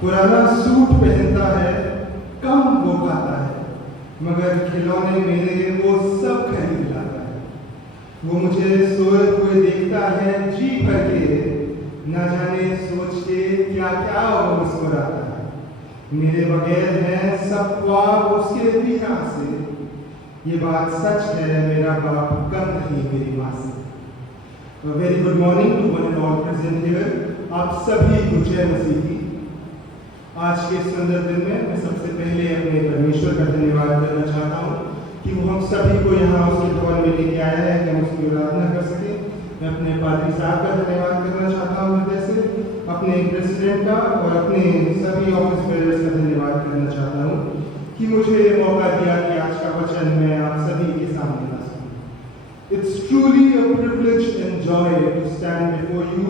पुराना सूट पहनता है, कम वो खाता है, मगर खिलौने मेरे वो सब खरीद लाता है। वो मुझे सोए हुए देखता है जी भर के, न जाने सोच के क्या क्या वो मुस्कुराता है। मेरे बगैर है सब ख्वाब उसके बिना से, ये बात सच है मेरा बाप कम नहीं मेरी माँ से। Very good morning to one and all present here. आप सभी को जय मसीह की। आज के सुंदर दिन में मैं सबसे पहले अपने परमेश्वर का धन्यवाद करना चाहता हूँ कि वो हम सभी को यहाँ उसके भवन में लेके आया है कि हम उसकी आराधना कर सकें। मैं अपने पादरी साहब का धन्यवाद करना चाहता हूँ हृदय से, अपने प्रेसिडेंट का और अपने सभी ऑफिस बेयर्स का धन्यवाद करना चाहता हूँ कि मुझे मौका दिया कि आज का वचन मैं आप सभी के सामने ला सकूँ। It's truly a privilege and joy to stand before you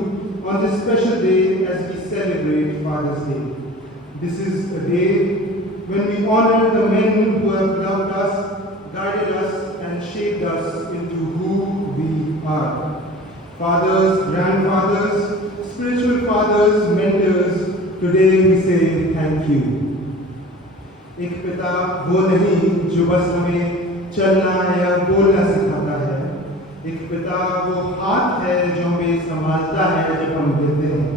on this special day as we celebrate Father's Day. This is a day when we honor the men who have loved us, guided us, and shaped us into who we are. Fathers, grandfathers, spiritual fathers, mentors, today we say thank you. एक पिता वो नहीं जो बस हमें चलना या बोलना सिखाता है। एक पिता वो हाथ है जो हमें संभालता है जब हम गिरते हैं,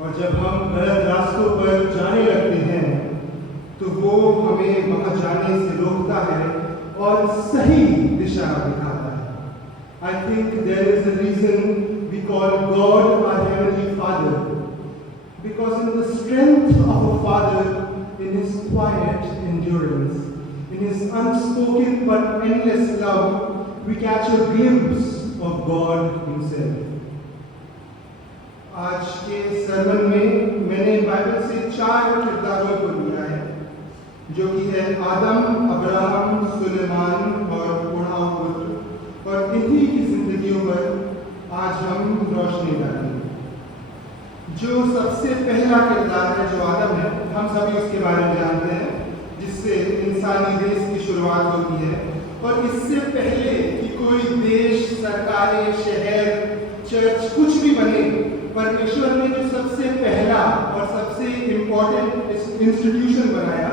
और जब हम गलत रास्तों पर जाने लगते हैं तो वो हमें वहां जाने से रोकता है और सही दिशा दिखाता है। I think there is a reason we call God our Heavenly Father, because in the strength of a father, in his quiet endurance, in his unspoken but endless love, we catch a glimpse of God himself. आज के sermon में मैंने Bible से 4 किरदारों को लिया है, जो कि है आदम, अब्राहम, सुलेमान और बुढ़ाऊ पुत्र, और इन्हीं की जिंदगियों पर आज हम रोशनी डालेंगे। जो सबसे पहला किरदार है जो आदम है, हम सभी उसके बारे में जानते हैं, जिससे इंसानी देश की शुरुआत होती है। और इससे पहले कि कोई देश, सरकारें, शहर, चर्च कुछ भी बने, परमेश्वर ने जो सबसे पहला और सबसे इम्पोर्टेंट इंस्टीट्यूशन बनाया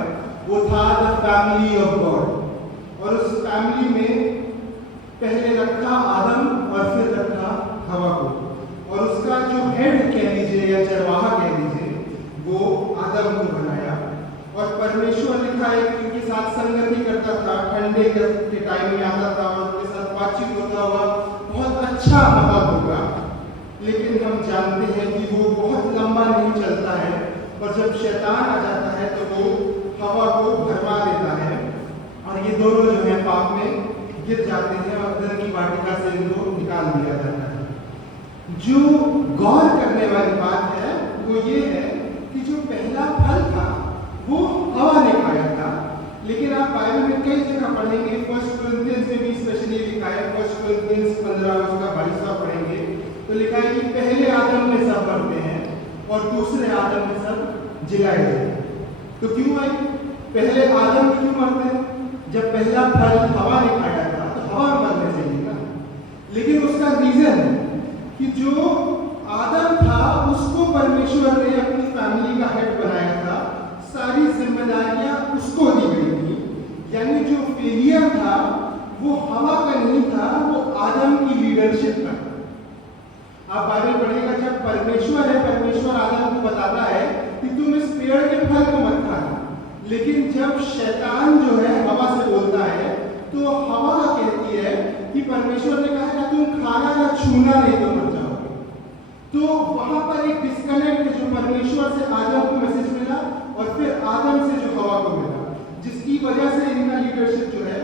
वो था द फैमिली ऑफ गॉड। और उस फैमिली में पहले रखा आदम और फिर रखा हवा को, और उसका जो हेड कह लीजिए या चरवाहा कह लीजिए, वो आदम को बनाया। और परमेश्वर लिखा है कि उनके साथ संगति करता था, ठंडे के टाइम में आता था और उनके साथ बातचीत होता हुआ बहुत अच्छा माहौल होगा। लेकिन हम जानते हैं कि वो बहुत लंबा नहीं चलता है, और जब शैतान आ जाता है तो वो हवा को भरमा देता है, और ये दोनों जो है पाप में गिर जाते हैं और अदन की वाटिका से इनको निकाल दिया जाता है। जो गौर करने वाली बात है वो ये है कि जो पहला फल था वो हवा ने खाया था। लेकिन आप बाइबल में कई जगह पढ़ेंगे, 1 कोरिन्थियंस में भी स्पेशली लिखा है, 1 कोरिन्थियंस 15 उसका 22वां पढ़ेंगे तो लिखा है कि पहले आदम में सब मरते हैं और दूसरे आदम में सब जिलाए जाते हैं। तो क्यों भाई पहले आदम में क्यों मरते हैं? जब पहला फल हवा ने खाया था तो हवा में मरने चाहिए ना। लेकिन उसका रीजन कि जो आदम था उसको परमेश्वर ने अपनी फैमिली का हेड बनाया था, सारी जिम्मेदारियां उसको दी गई थी। यानी जो फेलियर था वो हवा का नहीं था, वो आदम की लीडरशिप का था। आप बाइबल पढ़ेगा, जब परमेश्वर है, परमेश्वर आदम को बताता है कि तुम इस पेड़ के फल को मत खाना। लेकिन जब शैतान जो है हवा से बोलता है तो हवा कहती है कि परमेश्वर ने कहा कि तुम खाना या छूना नहीं तो मर जाओगे। तो वहां पर एक डिस्कनेक्ट है, जो परमेश्वर से आदम को मैसेज मिला और फिर आदम से जो हवा को मिला, जिसकी वजह से इनका लीडरशिप जो है,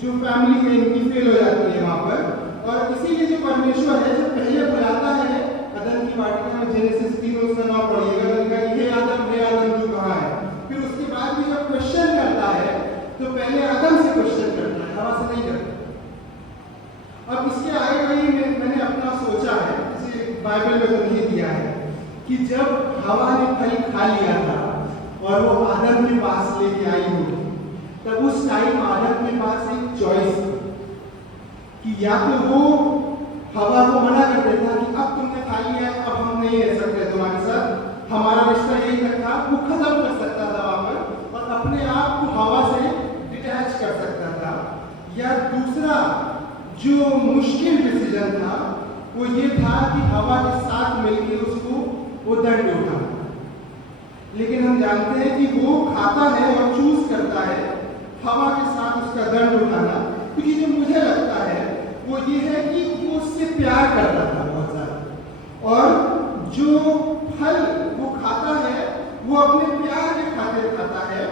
जो फैमिली है इनकी फेल हो जाती है वहां पर। और इसीलिए जो परमेश्वर है जब पहले बुलाता है अदन की वाटिका में, जेनेसिस 3 उसका नाम पढ़िएगा, हे आदम तू कहाँ है। फिर उसके बाद भी जब क्वेश्चन करता है तो पहले आदम से क्वेश्चन करता है, हवा से नहीं करता। अब इसके आगे वही मैंने अपना सोचा है, इसे बाइबल में तो नहीं दिया है, कि जब हवा ने फल खा लिया था और वो आदम के पास लेके आई हो, तब उस टाइम आदम के पास एक चॉइस थी कि या तो वो हवा को मना कर देता कि अब तुमने खाली है, अब हम नहीं रह सकते तुम्हारे साथ, हमारा रिश्ता यही तक था, वो खत्म कर सकता था वहां पर और अपने आप को हवा से डिटैच कर सकता था। या दूसरा जो मुश्किल डिसीजन था वो ये था कि हवा के साथ मिलकर उसको वो दंड उठाना। लेकिन हम जानते हैं कि वो खाता है और चूज करता है हवा के साथ उसका दंड उठाना, क्योंकि जो मुझे लगता है वो ये है कि वो उससे प्यार करता था बहुत ज्यादा, और जो फल वो खाता है वो अपने प्यार के खातिर खाता है,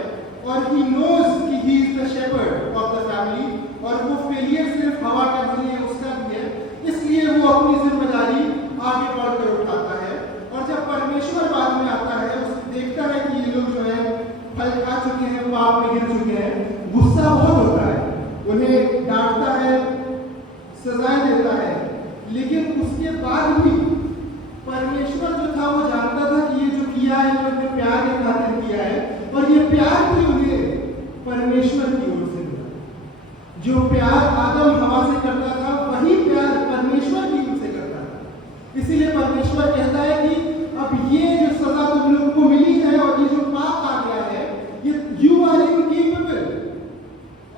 और ही नोज कि he is the shepherd of the family, और वो फेलियर सिर्फ हवा का नहीं है, उसका भी है, इसलिए वो अपनी जिम्मेदारी आगे बढ़कर उठाता है। और जब परमेश्वर बाद में आता है, उस देखता है कि ये लोग जो है फल खा चुके हैं, पाप में गिर चुके हैं, गुस्सा बहुत होता है, उन्हें डांटता है, सजाएं देता है, लेकिन उसके बाद भी परमेश्वर जो था वो जानता था कि ये जो किया है इन्होंने प्यार के खातिर किया है, और ये प्यार भी उन्हें परमेश्वर की ओर से मिला। जो प्यार आदम हवा से करता था वही प्यार परमेश्वर की ओर से करता था। इसीलिए परमेश्वर कहता है कि अब ये जो सजा तुम लोगों को मिली है और ये जो पाप आ गया है, ये you are incapable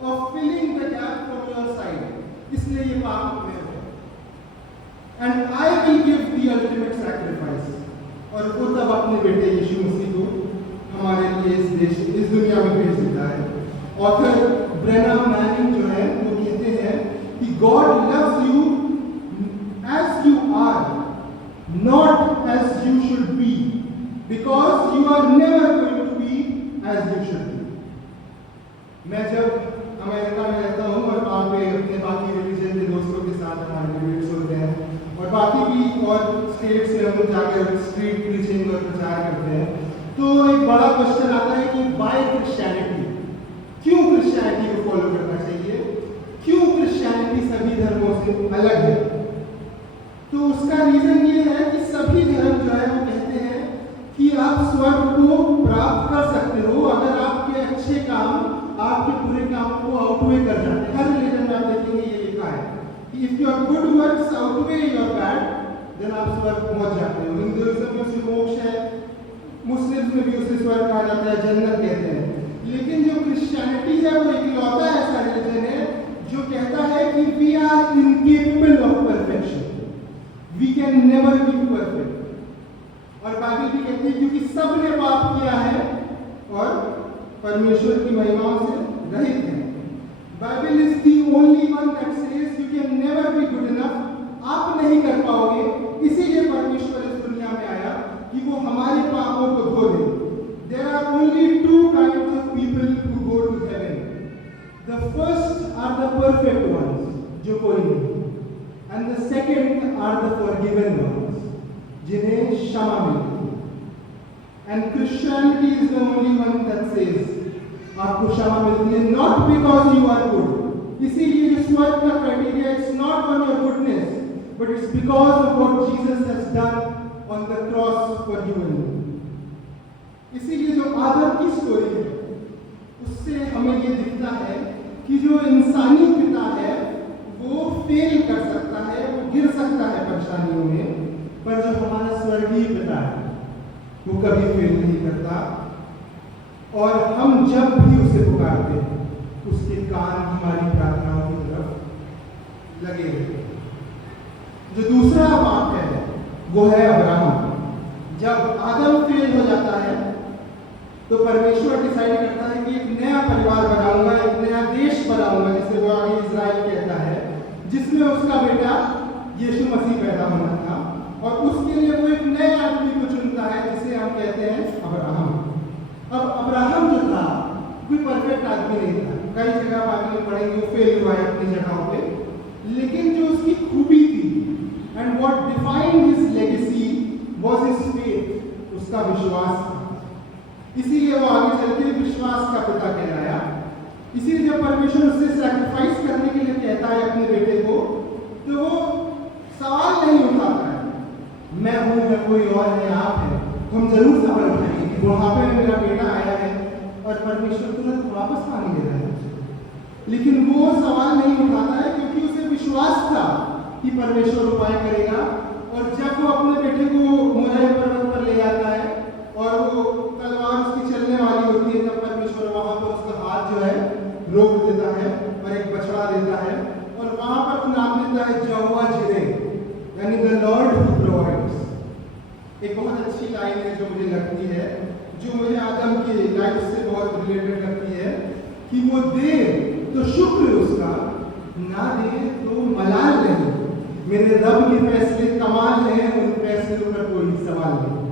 of filling the gap from your side, इसलिए ये पाप में है, and I will give the ultimate sacrifice. और वो तब अपने बेटे यीशु मसीह को हमारे लिए इस दुनिया में भेज देता है। ऑथर ब्रेनम मैनिंग जो है वो कहते हैं कि God loves you as you are, not as you should be, because you are never going to be as you should be. मैं जब अमेरिका में रहता हूँ और वहाँ पे अपने बाकी रिलीजन के दोस्तों के साथ हमारे डिबेट्स होते हैं, और बाकी भी और स्टेट से हम जाकर स्ट्रीट प्रीचिंग और प्रचार करते हैं, तो एक बड़ा क्वेश्चन आता है कि वाई क्रिश्चियनिटी, क्यों क्रिश्चियनिटी को फॉलो करना चाहिए, क्यों क्रिश्चियनिटी सभी धर्मों से अलग है। तो उसका रीजन ये है कि सभी धर्म जो है वो कहते हैं कि आप स्वर्ग को प्राप्त कर सकते हो अगर आपके अच्छे काम आपके पूरे काम को आउटवे कर जाते हैं। हर रिलीजन में आप देखेंगे ये लिखा है कि if your good works outweigh your bad, then आप स्वर्ग पहुंच जाते हो। हिंदुइज्म में उसे मोक्ष है, मुस्लिम्स में भी उसे स्वर्ग कहा जाता है, जन्नत कहते हैं। लेकिन जो क्रिश्चियनिटी है वो इकलौता ऐसा रिलीजन है जो कहता है कि we are incapable of perfection, we can never be perfect. और बाइबल भी कहती है क्योंकि सब ने पाप किया है और परमेश्वर की महिमाओं से रहित है। Bible is the only one that says you can never be good enough, आप नहीं कर पाओगे, इसीलिए परमेश्वर इस दुनिया में आया कि वो हमारे पापों को धो दे। There are only two kinds of people who go to heaven. The first are the perfect ones, जो कोई नहीं, and the second are the forgiven ones, जिन्हें क्षमा मिलती है। And Christianity is the only one that says आपको क्षमा मिलती है not because you are good। इसीलिए जो स्वर्ग का criteria it's not on your goodness, but it's because of what Jesus has done on the cross for you and me। इसीलिए जो आदम की स्टोरी है उससे हमें ये दिखता है कि जो इंसानी पिता है वो फेल कर सकता है, वो गिर सकता है परेशानियों में, पर जो हमारा स्वर्गीय पिता है वो कभी फेल नहीं करता। और हम जब भी उसे पुकारते हैं उसके कान हमारी प्रार्थनाओं की तरफ लगे रहते हैं। जो दूसरा बात है वो है अब्राहम। जब आदम फेल हो जाता है तो परमेश्वर डिसाइड करता है कि एक नया परिवार बनाऊंगा, एक नया देश बनाऊंगा, जिसे वो आगे इजराइल कहता है, जिसमें उसका बेटा यीशु मसीह पैदा होना था। और उसके लिए वो एक नए आदमी को चुनता है जिसे हम कहते हैं अब्राहम। अब अब्राहम जो था कोई परफेक्ट आदमी नहीं था, कई जगह बाइबल में पढ़ेंगे वो फेल हुआ है अपनी जगहों पे, लेकिन जो उसकी खूबी थी and what defined his legacy was his faith, उसका विश्वास था। इसीलिए वो आगे चल के विश्वास का पिता कहलाया। इसीलिए जब परमेश्वर उससे सैक्रिफाइस करने के लिए कहता है अपने बेटे को, तो वो सवाल नहीं उठाता है मैं हूं या कोई और है, आप है। हम जरूर सवाल उठाएंगे कि बुढ़ापे में मेरा बेटा आया है और परमेश्वर तुरंत वापस पानी दे रहा है, लेकिन वो सवाल नहीं उठाता है क्योंकि उसे विश्वास था कि परमेश्वर उपाय करेगा और जब वो अपने बेटे को मोरिया पर्वत पर ले जाता है और वो तलवार उसकी चलने वाली होती है, तब परमेश्वर वहां पर उसका हाथ जो है रोक देता है और एक बछड़ा देता है और वहां पर नाम देता है यहोवा जिरे, यानी द लॉर्ड हू प्रोवाइड्स। एक बहुत अच्छी लाइन है जो मुझे लगती है, जो मुझे आदम की लाइफ से बहुत रिलेटेड लगती है कि वो दे तो शुक्र उसका, ना दे तो मलाल नहीं। मेरे रब के फैसले कमाल हैं, उन फैसलों पर कोई सवाल नहीं।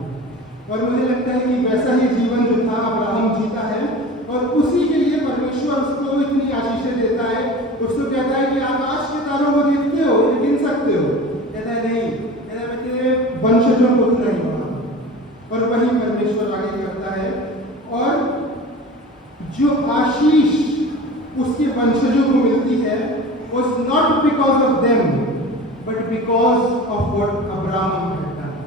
और मुझे लगता है कि वैसा ही जीवन जो था अब्राहम जीता है और उसी के लिए परमेश्वर उसको इतनी आशीषें देता है। उसको कहता है कि आकाश के तारों को देखते हो, गिन सकते हो? कहता है नहीं, कहता है मैं तेरे वंशजों को नहीं बना। और वही परमेश्वर आगे करता है और जो आशीष उसके वंशजों को मिलती है was not because of them but because of what Abraham had done।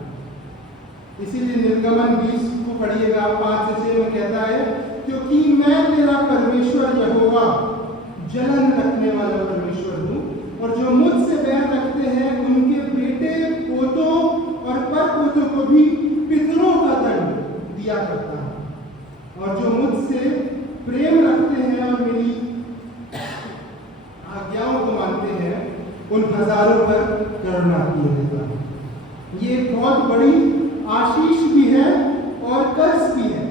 इसीलिए निर्गमन 20 को पढ़िएगा 5 से 6 में कहता है, क्योंकि मैं तेरा परमेश्वर यहोवा जलन रखने वाला परमेश्वर हूँ और जो मुझसे बैर रखते हैं उनके बेटे पोतों और परपोतों को भी पितरों का दंड दिया करता है, और जो मुझसे प्रेम रखते हैं और मेरी आज्ञाओं को मानते हैं उन हजारों पर करुणा किए देता है। ये बहुत बड़ी आशीष भी है और कर्ज भी है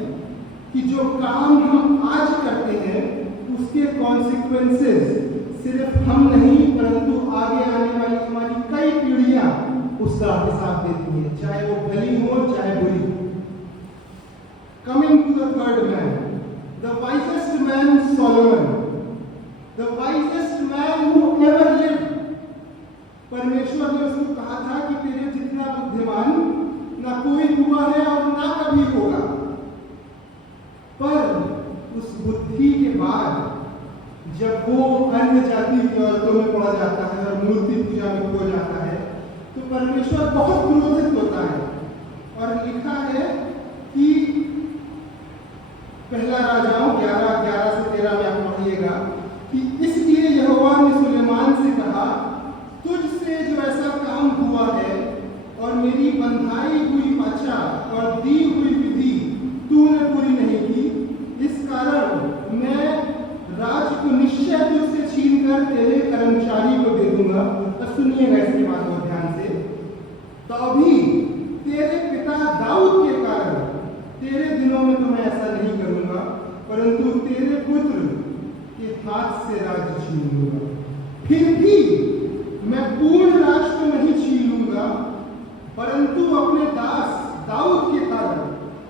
कि जो काम हम आज करते हैं उसके कॉन्सिक्वेंसेस सिर्फ हम नहीं परंतु आगे आने वाली हमारी कई पीढ़ियां उसका हिसाब देती है, चाहे वो भली हो चाहे बुरी। Coming to the third man, the wisest man Solomon, the wisest man who ever lived. परमेश्वर ने उसको कहा था कि तेरे जितना बुद्धिमान ना कोई हुआ है और ना कभी होगा, पर उस बुद्धि के बाद जब वो अन्य जाति की औरतों में पड़ जाता है और मूर्ति पूजा में खो जाता है तो परमेश्वर बहुत क्रोधित होता है। और लिखा है कि पहला राजाओं 11:11 से 13 में आप पढ़िएगा कि इसलिए यहोवा ने सुलेमान से कहा, तुझसे जो ऐसा काम हुआ है और मेरी बंधाई हुई वाचा और दी हुई विधि तूने पूरी नहीं की, इस कारण मैं राज को निश्चय तुझसे छीनकर तेरे कर्मचारी को दे दूंगा। अब सुनिएगा इसके बाद बहुत ध्यान से, तो अभी तेरे पिता दाऊद के कारण तेरे दिनों में तो मैं ऐसा नहीं करूंगा, परंतु तेरे पुत्र के हाथ से राज छीन लूंगा। फिर भी मैं पूर्ण राज को नहीं छीन लूंगा, परंतु अपने दास दाऊद के कारण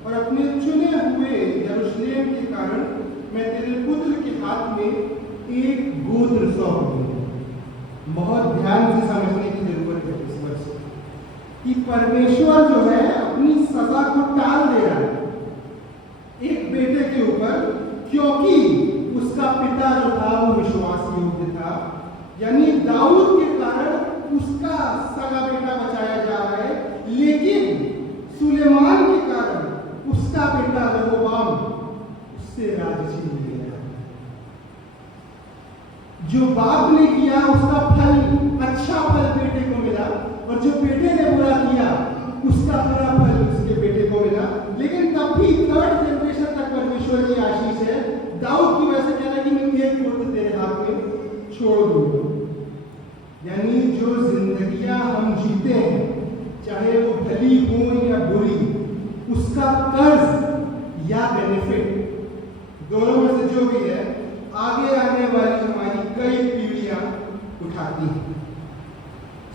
और अपने चुने हुए यरूशलेम के कारण मैं तेरे पुत्र के हाथ में एक गोत्र सौंप दूंगा। बहुत ध्यान से समझने की जरूरत है इस वर्ष कि परमेश्वर जो है अपनी सजा को टाल दे रहा है एक बेटे के ऊपर, क्योंकि उसका पिता जो था वो विश्वास योग्य था, यानी दाऊद के कारण उसका सगा बेटा बचाया जा रहा है, लेकिन सुलेमान के कारण उसका बेटा रेहोबाम उससे राज छीन लिया। जो बाप ने किया उसका फल, अच्छा फल बेटे को मिला, और जो बेटे ने बुरा किया उसका बुरा फल उसके बेटे को मिला। लेकिन तब भी थर्ड जनरेशन तक परमेश्वर की आशीष है। दाऊद की वजह से कह रहा है कि मैं एक पुत्र तेरे हाथ में छोड़ दूंगा। यानी जो जिंदगियां हम जीते हैं, चाहे वो भली हो या बुरी, उसका कर्ज या बेनिफिट दोनों में से जो भी है आगे आने वाली हमारी कई पीढ़ियां उठाती हैं।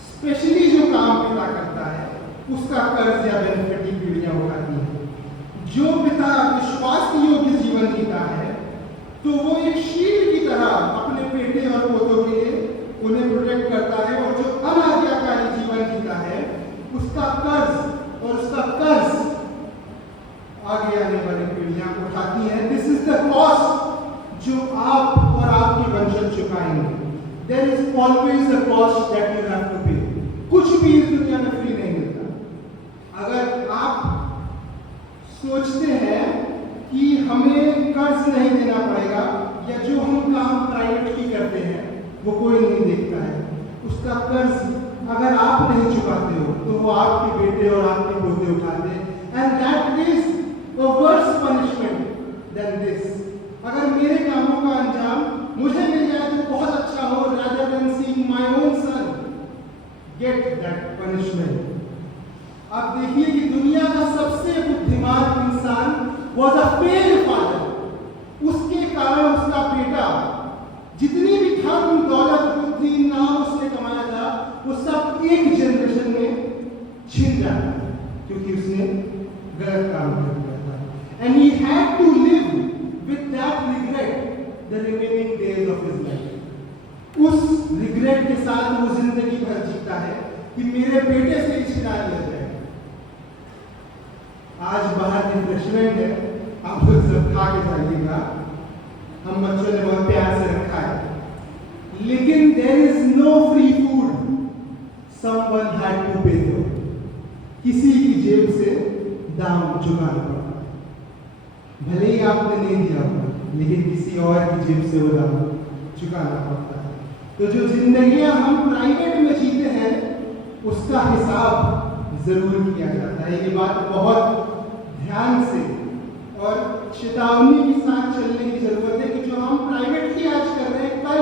स्पेशली जो काम पिता करता है उसका कर्ज या बेनिफिट की पीढ़ियां उठाती हैं। जो पिता विश्वास योग्य जीवन जीता है तो वो एक शील्ड की तरह अपने बेटे और पोतों के लिए उन्हें प्रोटेक्ट करता है, और जो अनाज्ञाकारी जीवन जीता है उसका कर्ज और उसका कर्ज आगे आने वाली पीढ़ियां उठाती हैं। दिस इज द कॉस्ट जो आप और आपके वंशज चुकाएंगे। There is always a cost that you have to pay. कुछ भी इस दुनिया में फ्री नहीं मिलता। अगर आप सोचते हैं कि हमें कर्ज नहीं देना पड़ेगा, या जो हम काम प्राइवेट की करते हैं वो कोई नहीं देखता है, उसका कर्ज अगर आप नहीं चुकाते हो तो वो आपके बेटे और आपके पोते उठाते हैं। And that is a worse punishment than this. अगर मेरे कामों का अंजाम मुझे मिल जाए तो बहुत अच्छा हो, rather than seeing my own son get that punishment। आप देखिए कि दुनिया का सबसे बुद्धिमान इंसान was a failed father। उसके कारण उसका बेटा जितनी भी धन दौलत बुद्धि नाम उसने कमाया था वो सब एक जनरेशन में छिन जाता है, क्योंकि उसने गलत काम कर दिया था। And he had to live with that regret the remaining days of his life. उस रिग्रेट के साथ वो जिंदगी भर जीता है कि मेरे बेटे से छिना लिया जाए। आज बाहर रिफ्रेशमेंट है, आप लोग सब खा के जाइएगा, हम बच्चों ने बहुत प्यार से रखा है, लेकिन there is no free food, someone had to pay for. किसी की जेब से दाम चुकाना पड़ता है। भले ही आपने नहीं दिया होगा, लेकिन किसी और की जेब से वो दाम चुकाना पड़ता है। तो जो जिंदगियां हम प्राइवेट में जीते हैं उसका हिसाब जरूर किया जाता है। ये बात बहुत ध्यान से और चेतावनी के साथ चलने की जरूरत है कि जो हम प्राइवेटली आज कर रहे हैं, कल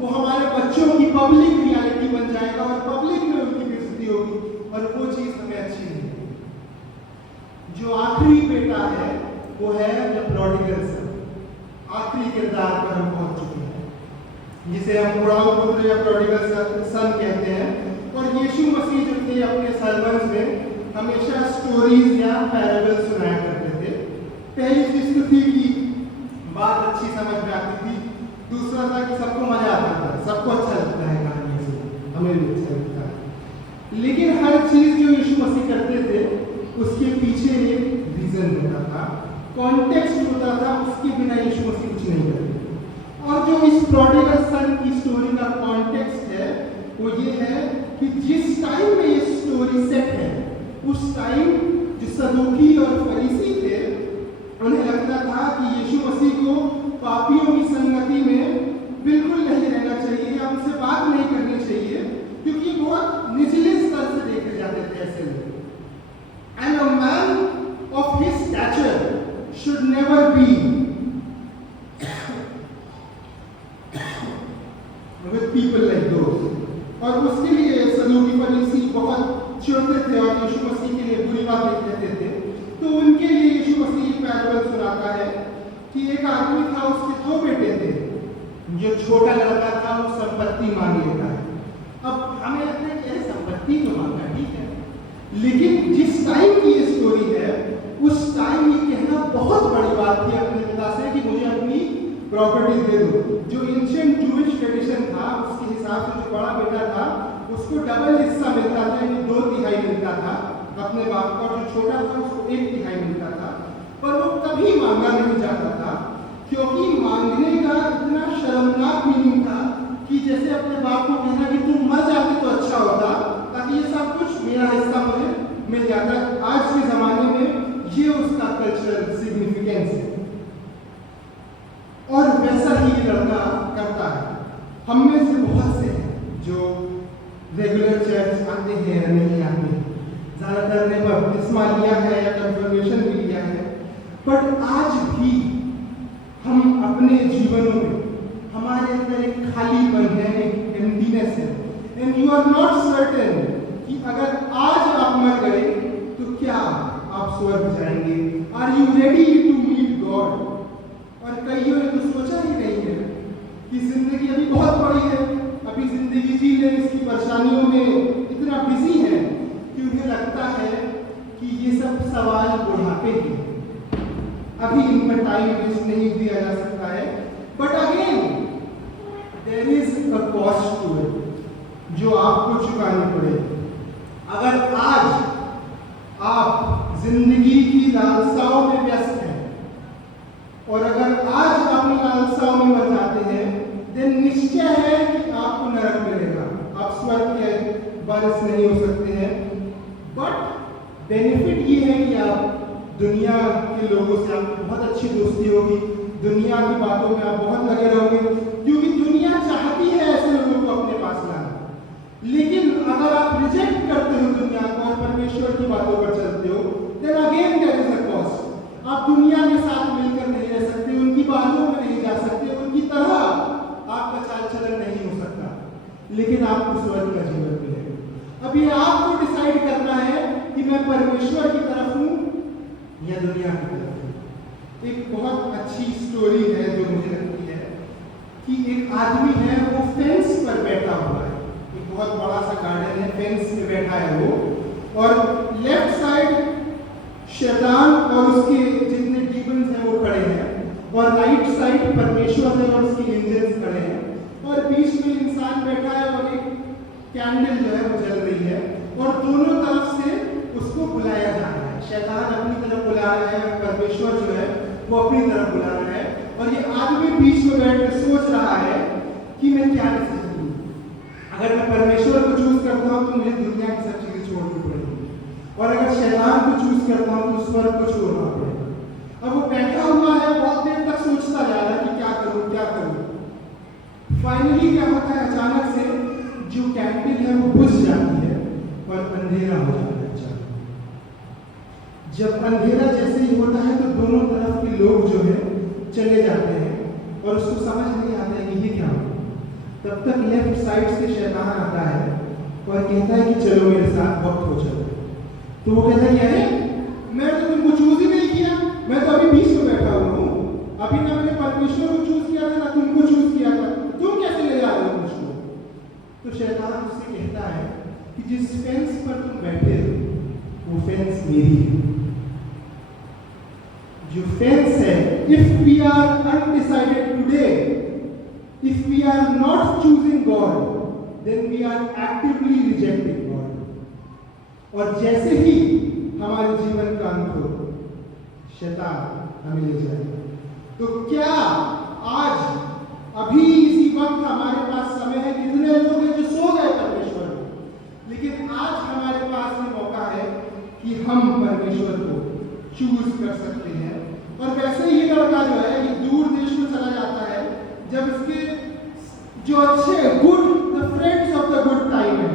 वो हमारे बच्चों की पब्लिक रियलिटी बन जाएगा और पब्लिक में उनकी बेइज्जती होगी, और वो चीज हमें अच्छी नहीं है। जो आखिरी बेटा है वो है द प्रोडिगल सन। आखिरी किरदार पर हम पहुंच चुके हैं, जिसे हम बुढ़ाऊ पुत्र या प्रोडिगल सन कहते हैं। और यीशु मसीह जो थे अपने सर्मन्स में हमेशा स्टोरीज या पैराबल सुनाया करते थे। पहली चीज तो थी कि बात अच्छी समझ में आती थी, दूसरा था कि सबको मजा आता था, सबको अच्छा लगता है कहानी से, हमें भी अच्छा लगता है। लेकिन हर चीज जो यीशु मसीह करते थे उसके पीछे एक रीजन होता था, कॉन्टेक्स्ट होता था, उसके बिना यीशु मसीह कुछ नहीं करते। और जो इस प्रोडिगल सन की स्टोरी का कॉन्टेक्स्ट है वो ये है कि जिस टाइम में ये स्टोरी सेट है, उस टाइम जो सदूकी और फरीसी थे उन्हें लगता था कि यीशु मसीह को पापियों की संगति में बिल्कुल नहीं रहना चाहिए या उनसे बात नहीं करनी चाहिए, क्योंकि बहुत निचले स्तर से देखे जाते थे ऐसे लोग। And a man of his stature should never be with people like those. और उसके लिए सदूकी फरीसी बहुत चिढ़ते थे और यीशु मसीह के लिए बुरी बात कहते थे। तो उनके लिए यीशु मसीह पैराबल सुनाता है कि एक आदमी था, उसके 2 बेटे थे। जो छोटा लड़का था वो संपत्ति मांग लेता है। अब हमें लगता है कि संपत्ति तो मांगा ठीक है, लेकिन जिस टाइम की ये स्टोरी है उस टाइम ये कहना बहुत बड़ी बात थी अपने पिता से कि मुझे अपनी प्रॉपर्टी दे दो। जो एंशिएंट जूइश ट्रेडिशन था उसके हिसाब से जो बड़ा बेटा था उसको डबल हिस्सा मिलता था, यानी 2/3 मिलता था अपने बाप को, और जो छोटा था उसको 1/3 मिलता था। पर वो कभी मांगा नहीं जाता था, क्योंकि मांगने का इतना शर्मनाक मीनिंग था कि जैसे अपने बाप को कहना कि तुम मर जाते तो अच्छा होता, ताकि ये सब कुछ मेरा हिस्सा मुझे मिल जाता। आज के जमाने में ये उसका कल्चरल सिग्निफिकेंस है, और वैसा ही लड़का करता है। हम में से बहुत से हैं जो रेगुलर चर्च आते हैं या नहीं आते हैं, ज़्यादातर ने बपतिस्मा लिया है या कन्फर्मेशन भी लिया है, बट आज भी हम अपने जीवनों में हमारे अंदर एक खालीपन है, एक एम्प्टीनेस है। And you are not certain कि अगर आज आप मर गए तो क्या आप स्वर्ग जाएंगे? Are you ready to meet God? और कईयों ने तो सोचा ही नहीं है कि जिंदगी अभी बहुत बड़ी है, अभी जिंदगी जी ले इसकी परेशानियों में इतना बिजी है कि उन्हें लगता है कि ये सब सवाल बुढ़ापे के हैं, अभी इन पर टाइम वेस्ट नहीं दिया जा सकता है। But again there is a cost to it जो आपको चुकानी पड़ेगी। अगर आज आप जिंदगी की लालसाओं में व्यस्त हैं और अगर आज अपनी लालसाओं में मर जाते हैं, देन निश्चय है कि आपको नरक मिलेगा, आप स्वर्ग के वारिस नहीं हो सकते हैं। बट बेनिफिट ये है कि आप दुनिया के लोगों से आपकी बहुत अच्छी दोस्ती होगी, दुनिया की बातों में आप बहुत लगे रहोगे, क्योंकि दुनिया चाहती है ऐसे लोगों को अपने पास लाना। लेकिन अगर आप रिजेक्ट करते हो दुनिया को और परमेश्वर की बातों पर चलते हो, then again there is a cost. आप दुनिया के साथ मिलकर नहीं रह सकते, उनकी बातों में नहीं जा सकते, उनकी तरह आपका चाल चलन नहीं हो सकता, लेकिन आपको स्वर्ग का जीवन मिलेगा। अब ये आपको डिसाइड करना है कि मैं परमेश्वर की तरफ हूं या दुनिया की तरफ हूं। एक बहुत अच्छी स्टोरी है जो मुझे लगती है कि एक आदमी है, वो फेंस पर बैठा हुआ है, एक बहुत बड़ा सा गार्डन है, फेंस पे बैठा है वो, और लेफ्ट साइड शैतान और उसके जितने डीमंस हैं वो खड़े हैं, और राइट साइड परमेश्वर है और उसके एंजल्स खड़े हैं, और बीच में इंसान बैठा है और एक कैंडल जो है वो जल रही है, और दोनों तरफ से उसको बुलाया जा रहा है। शैतान अपनी तरफ बुला रहा है, परमेश्वर जो है वो अपनी तरफ बुला रहा है, और ये आदमी बीच में बैठकर सोच रहा है कि मैं क्या डिसीजन लूं। अगर मैं परमेश्वर को चूज करता हूं तो मुझे दुनिया की सब चीजें छोड़नी पड़ेगी, और अगर शैतान को चूज करता हूं तो स्वर्ग को छोड़ना पड़ेगा। अब वो बैठा हुआ है, बहुत देर तक सोचता जा रहा है कि क्या करूं क्या करूं। फाइनली क्या होता है, अचानक से जो कैंडल है वो बुझ जाती है और अंधेरा हो जाता है। जब अंधेरा जैसे ही होता है तो दोनों तरफ के लोग जो है चले जाते हैं और उसको समझ नहीं आता है कि ये क्या हो। तब तक लेफ्ट साइड से शैतान आता है और कहता है कि चलो मेरे साथ वक्त हो चलो। तो वो कहता है कि अरे मैं तो तुमको चूज ही नहीं किया, मैं तो अभी बीच में बैठा हुआ हूँ, अभी ना मैंने परमेश्वर को चूज किया था ना तुमको चूज किया था, तुम कैसे ले जा रहे हो मुझको। तो शैतान उससे कहता है कि जिस फेंस पर तुम बैठे हो वो फेंस मेरी है। जो फेंस है, if we are undecided today, if we are not choosing God, then we are actively rejecting God. और जैसे ही हमारे जीवन का अंत हो, शैतान हमें ले जाएगा। तो क्या आज अभी इसी वक्त हमारे पास समय है? कितने लोग हैं जो सो गए परमेश्वर को, लेकिन आज हमारे पास ये मौका है कि हम परमेश्वर को चूज कर सकते हैं। और वैसे ही ये लड़का जो है ये दूर देश में चला जाता है, जब इसके जो अच्छे good the friends of the good time है,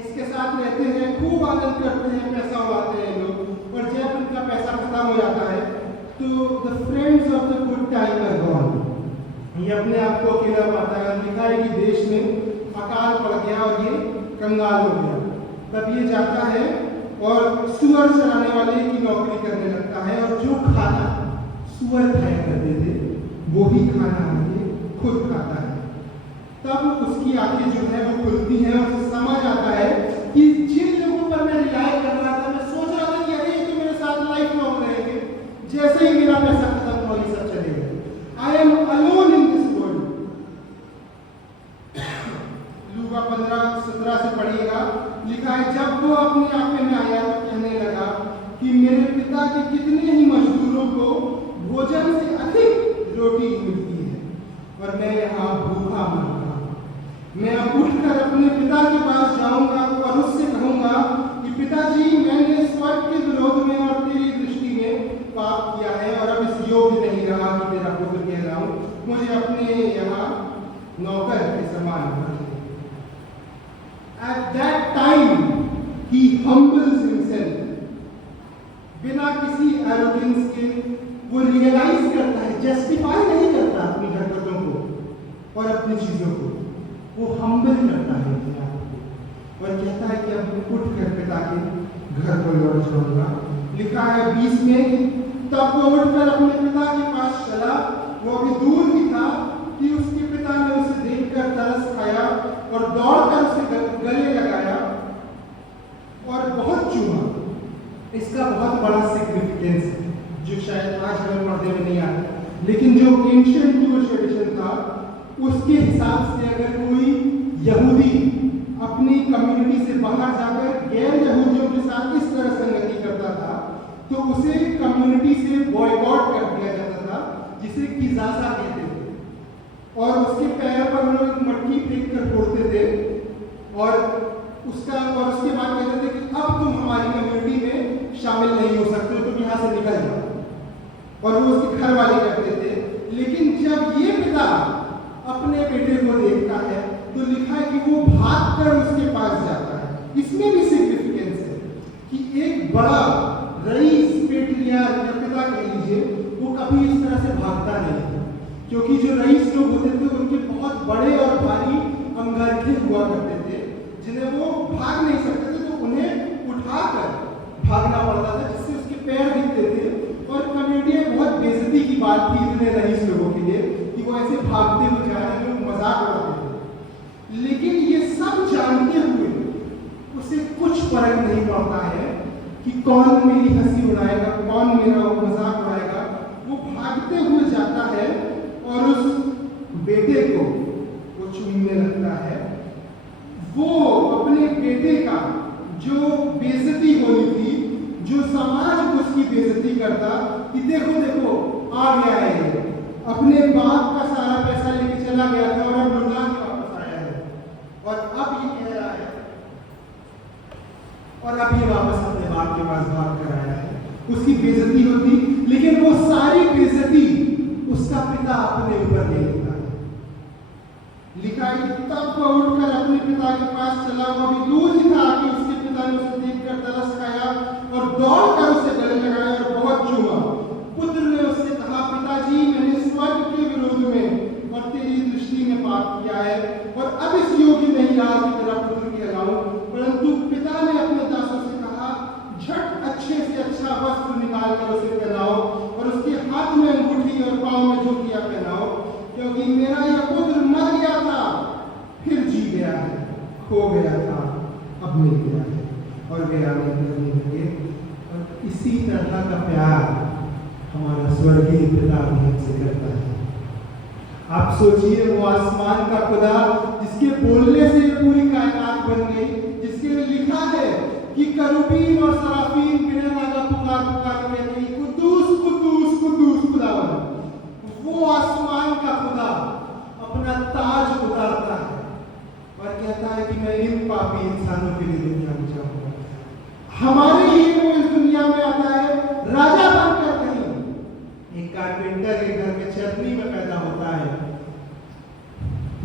इसके साथ रहते हैं, खूब आनंद करते हैं, पैसा उड़ाते हैं लोग, और जब उनका पैसा खत्म हो जाता है तो the friends of the good time are gone. ये अपने आप को अकेला पाता है। लिखा है कि देश में अकाल पड़ गया और ये कंगाल हो गया। तब ये जाता है और सुअर चराने वाले की नौकरी करने लगता है, और जो खाना सुअर खाया करते थे वो ही खाना ये खुद खाता है। तब उसकी आंखें जो है वो खुलती हैं और उसे समझ आता है कि जिन लोगों पर मैं रिलाय कर रहा था, मैं सोच रहा था कि अरे ये तो मेरे साथ लाइफ लॉन्ग रहेंगे, जैसे ही मेरा पैसा खत्म हुआ ये सब चले गए। I am alone in this world. लूका 15:17 से पढ़िएगा, लिखा है जब वो अपने आप में आया तो कहने लगा कि मेरे पिता के कितने ही मजदूरों को भोजन से अधिक रोटी मिलती है और मैं यहाँ भूखा मर रहा हूँ। मैं अब उठकर अपने पिता के पास जाऊंगा और उससे कहूंगा कि पिताजी, मैंने स्वर्ग के विरोध में और तेरी दृष्टि में पाप किया है और अब इस योग्य नहीं रहा कि तेरा पुत्र कहलाऊं, मुझे अपने यहाँ नौकर के समान बना दे। At that time he humbles himself। बिना किसी एरोगेंस के वो रियलाइज करता है, जस्टिफाई नहीं करता अपनी हरकतों को और अपनी चीजों को, वो हम्बल करता है अपने आप को और कहता है कि अब उठ कर पिता के घर को लौट जाऊंगा। लिखा है 20 में, तब वो उठकर अपने पिता के पास चला। वो अभी दूर भी था कि उसके पिता ने उसे देखकर तरस खाया और दौड़कर उसे गले लगाया और बहुत चूमा। इसका बहुत बड़ा सिग्निफिकेंस है जो शायद आज हमें पढ़ने में नहीं आता, लेकिन जो एंशिएंट ज्यूइश ट्रेडिशन था उसके हिसाब से अगर कोई यहूदी अपनी कम्युनिटी से बाहर जाकर गैर यहूदियों के साथ इस तरह संगति करता था तो उसे कम्युनिटी से बॉयकॉट कर दिया जाता था, जिसे किजासा कहते थे, और उसके पैर पर लोग मटकी फेंक कर फोड़ते थे और उसके बाद कहते थे कि अब तुम हमारी कम्युनिटी में शामिल नहीं हो सकते, तुम यहाँ से निकल जाओ, और वो उसके घर वाले करते थे। लेकिन जब ये पिता अपने बेटे को देखता है तो लिखा है कि वो भागकर उसके पास जाता है इसमें भी सिग्निफिकेंस है कि एक बड़ा रईस पेट्रियार्क या पिता कह लीजिए, वो कभी इस तरह से भागता नहीं था, क्योंकि जो रईस लोग होते थे उनके बहुत बड़े और भारी अंगरखे हुआ करते थे, जिन्हें वो भाग नहीं सकते थे, तो उन्हें उठाकर भागना पड़ता था, जिससे उसके पैर दिखते थे। और कमेडियन बहुत बेइज्जती की बात थी इतने रईस लोगों के लिए कि वो ऐसे भागते हुए जा रहे हैं, मजाक उड़ाते थे। लेकिन ये सब जानते हुए उसे कुछ फर्क नहीं पड़ता है कि कौन मेरी हंसी उड़ाएगा, कौन मेरा मजाक उड़ाएगा। वो भागते हुए जाता है और उस बेटे को वो चूमने लगता है। वो अपने बेटे का जो बेइज्जती होनी थी, जो समाज उसकी बेइज्जती करता कि देखो देखो आ गया है ये, अपने बाप का सारा पैसा लेके चला गया था और अब लुटा के वापस आया है, और अब ये कह रहा है, और अब ये वापस अपने बाप के पास भाग कर आया है। उसकी बेइज्जती होती, लेकिन वो सारी बेइज्जती उसका पिता अपने ऊपर ले लेता है। लिखा है कि तब वह उठकर अपने पिता के पास चला, वो अभी दूर ही था कि उसके पिता ने उसे देखकर तरस खाया और दौड़कर उसे गले लगाया और बहुत चूमा। पुत्र ने उससे कहा, पिताजी, मैंने स्वर्ग के विरोध में और तेरी दृष्टि में पाप किया है, और अब इस योग्य नहीं रहा कि तेरा पुत्र कहलाऊं। परंतु पिता ने अपने दासों से कहा, झट अच्छे से अच्छा वस्त्र निकाल कर उसे पहनाओ और उसके हाथ में अंगूठी और पांव में जूतियां पहनाओ, क्योंकि मेरा यह पुत्र मर गया था, फिर जी गया है, खो गया था, अब मिल गया है। और गया करने लगे। और इसी तरह का प्यार हमारा स्वर्गीय पिता भी हमसे करता है। आप सोचिए, वो आसमान का खुदा जिसके बोलने से पूरी कायनात बन गई, जिसके लिए लिखा है कि करूबीन और सराफीन बिना नागा पुकार पुकार कहते हैं, कुद्दूस कुद्दूस कुद्दूस खुदावन। वो आसमान का खुदा अपना ताज उतारता है और कहता है कि मैं इन पापी इंसानों के लिए दुनिया में जाऊंगा। हमारे लिए वो इस दुनिया में आता है राजा बनकर नहीं। एक कारपेंटर एक घर में चटनी में पैदा होता है,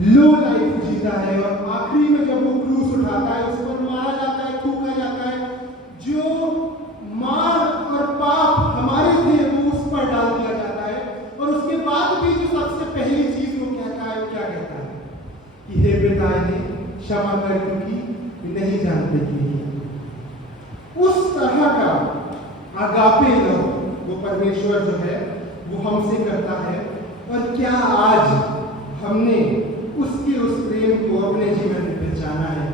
लो लाइफ जीता है, और आखिरी में जब वो क्रूस उठाता है, उस पर मारा जाता है, थूका जाता है, जो मार और पाप हमारे थे वो उस पर डाल दिया जाता है। और उसके बाद भी जो सबसे पहली चीज वो कहता है, वो क्या कहता है कि हे पिता, इन्हें क्षमा कर, क्योंकि नहीं जानते कि उस तरह का आगापे लव वो परमेश्वर जो है वो हमसे करता है। और क्या आज हमने उसके उस प्रेम को अपने जीवन में पहचाना है?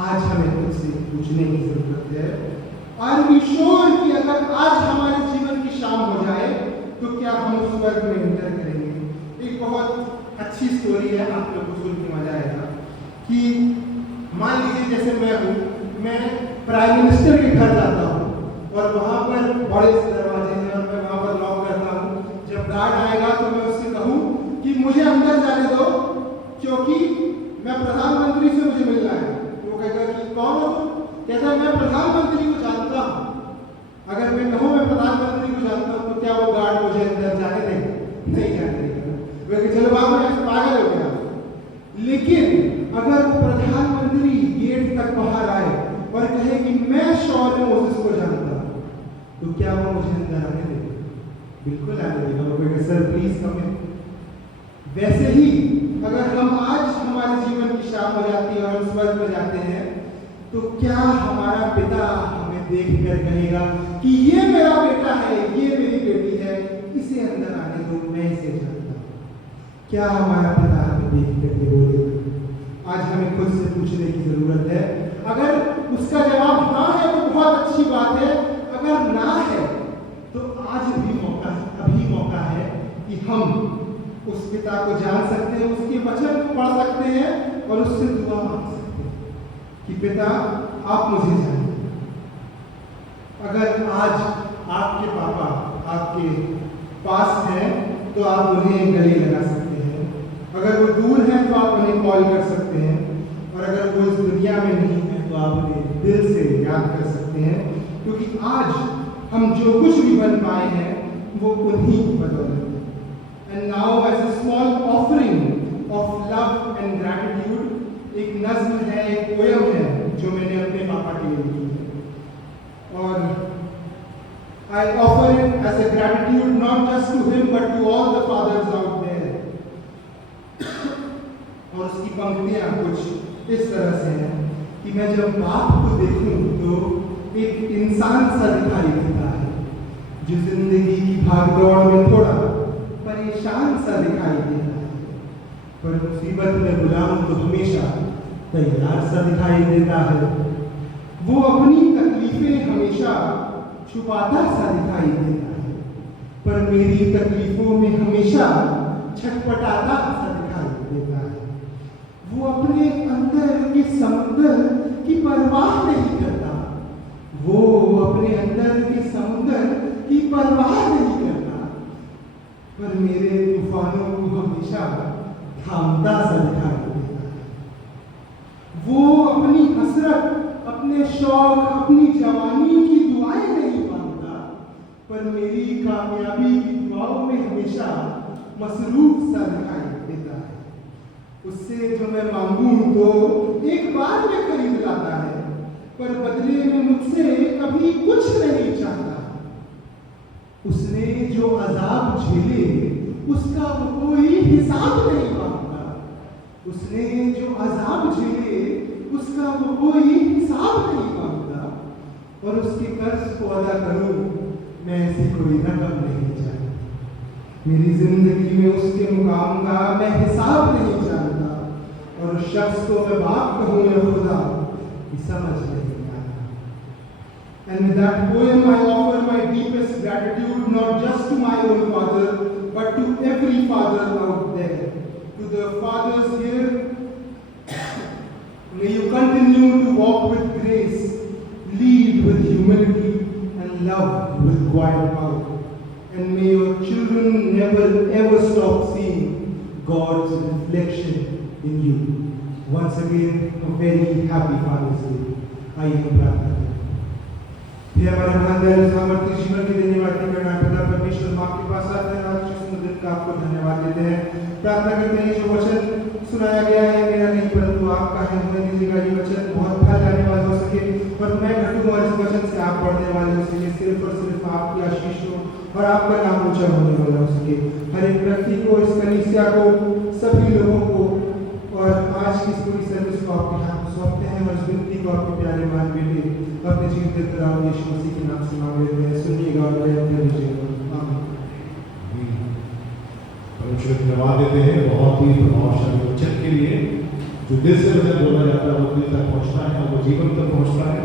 आज हमें खुद से पूछने की जरूरत है। आर वी श्योर कि अगर आज हमारे जीवन की शाम हो जाए तो क्या हम उस स्वर्ग में एंटर करेंगे? एक बहुत अच्छी स्टोरी है, आप लोग को सुन के मजा आएगा। कि मान लीजिए जैसे मैं प्राइम मिनिस्टर के घर जाता हूँ और वहाँ पर बड़े से दरवाजे हैं और मैं वहाँ पर लॉक करता हूँ। जब गार्ड आएगा तो मैं उससे कहूँ कि मुझे अंदर जाने दो, क्योंकि मैं प्रधानमंत्री से मुझे मिलना है। वो कहेगा कि कौन हो तुम? कहता है मैं प्रधानमंत्री को जानता हूँ। अगर मैं कहूँ मैं प्रधानमंत्री को जानता हूँ तो क्या वो गार्ड मुझे अंदर जाने देगा? नहीं जाने देगा। वे चलो बाबू पागल हो गया। लेकिन अगर वो प्रधानमंत्री गेट तक बाहर आए और कहे कि मैं शॉल मोसेस को जानता हूं, तो क्या वो मुझे अंदर आने देगा? बिल्कुल आने देगा। वो कहेगा सर प्लीज कम इन। वैसे ही अगर हम आज हमारे जीवन की शाम हो जाती है और हम स्वर्ग में जाते हैं, तो क्या हमारा पिता हमें देखकर कहेगा कि ये मेरा बेटा है, ये मेरी बेटी है, इसे अंदर आने दो, मैं इसे जानता हूं? क्या हमारा पिता हमें देख करके बोलेगा? आज हमें खुद से पूछने की जरूरत है। अगर उसका जवाब हाँ है तो बहुत अच्छी बात है, अगर ना है तो आज भी मौका है, अभी मौका है कि हम उस पिता को जान सकते हैं, उसके वचन को पढ़ सकते हैं और उससे दुआ मांग सकते हैं कि पिता आप मुझे जानिए। अगर आज आपके पापा आपके पास हैं तो आप उन्हें गले लगा सकते हैं, अगर वो दूर हैं तो आप उन्हें कॉल कर सकते हैं, और अगर वो इस दुनिया में नहीं है तो आप उन्हें दिल से याद कर सकते हैं, क्योंकि आज हम जो कुछ भी बन पाए हैं वो उन्हीं की बदौलत है। And now as a small offering of love and gratitude, एक नज्म है, एक पोयम है जो मैंने अपने और I offer it as a gratitude not just to him but to all the fathers out there. और उसकी पंक्तियां कुछ इस तरह से हैं कि मैं जब बाप को देखूं तो एक इंसान सा दिखाई देता है जो जिंदगी की भागदौड़ में थोड़ा परेशान सा दिखाई देता है, पर मुसीबत में बुलाऊं तो हमेशा तैयार सा दिखाई देता है। वो अपनी तकलीफें हमेशा छुपाता सा दिखाई देता है, पर मेरी तकलीफों में हमेशा छटपटाता सा दिखाई देता है। वो अपने अंदर के समुंदर की परवाह नहीं करता, वो अपने अंदर के समुंदर की परवाह नहीं करता, पर मेरे तूफानों को हमेशा थामता सा दिखाई देता है। वो अपनी हसरत, अपने शौक, अपनी जवानी की दुआएं नहीं मांगता, पर मेरी कामयाबी की दुआओं में हमेशा मसरूफ सा दिखाई देता है। उससे जो मैं मांगूं तो एक बार में खरीद लाता है, पर बदले में मुझसे कभी कुछ नहीं चाहता। उसने जो अजाब झेले उसका वो कोई हिसाब नहीं मांगता, उसने जो अजाब झेले उसका वो कोई हिसाब नहीं मांगता, और उसके कर्ज को अदा करूं मैं ऐसी कोई रकम नहीं जानता। मेरी जिंदगी में उसके मुकाम का मैं हिसाब नहीं जानता, और उस शख्स को मैं बाप कहूं या खुदा की समझ नहीं आता। And with that poem I offer my deepest gratitude not just to my own father but to every father out there. To the fathers here, may you continue to walk with grace, lead with humility, and love with quiet power. And may your children never ever stop seeing God's reflection in you. Once again, a very happy Father's Day. आइए प्रार्थना करें। हे हमारे महान सामर्थ्य जीवन के देने वाले पिता परमेश्वर, माँ के पास आते हैं आज इस दिन का आपको धन्यवाद देते हैं। प्रार्थना करते हैं जो वचन सुनाया गया है मेरा नहीं परंतु आपका है, हमें दीजिएगा ये वचन बहुत फल लाने वाला हो सके, और मैं घटूं और इस वचन से आप पढ़ने वाले हो सके, सिर्फ और सिर्फ आपकी आशीष हो और आपका नाम ऊंचा होने वाला हो सके। हर एक व्यक्ति को, इस कलीसिया को, सभी लोगों को और आज की पूरी सर्विस को आपके हाथ में सौंपते हैं, और इस विनती को आपके प्यारे मान बेटे अपने जीवित पिता यीशु मसीह के नाम से मांग लेते हैं। सुनिएगा और दया कीजिएगा। आमीन। परमेश्वर धन्यवाद देते हैं बहुत ही प्रभावशाली वचन के लिए। जो दिल से वचन बोला जाता है वो दिल तक पहुंचता है और वो जीवन तक पहुंचता है।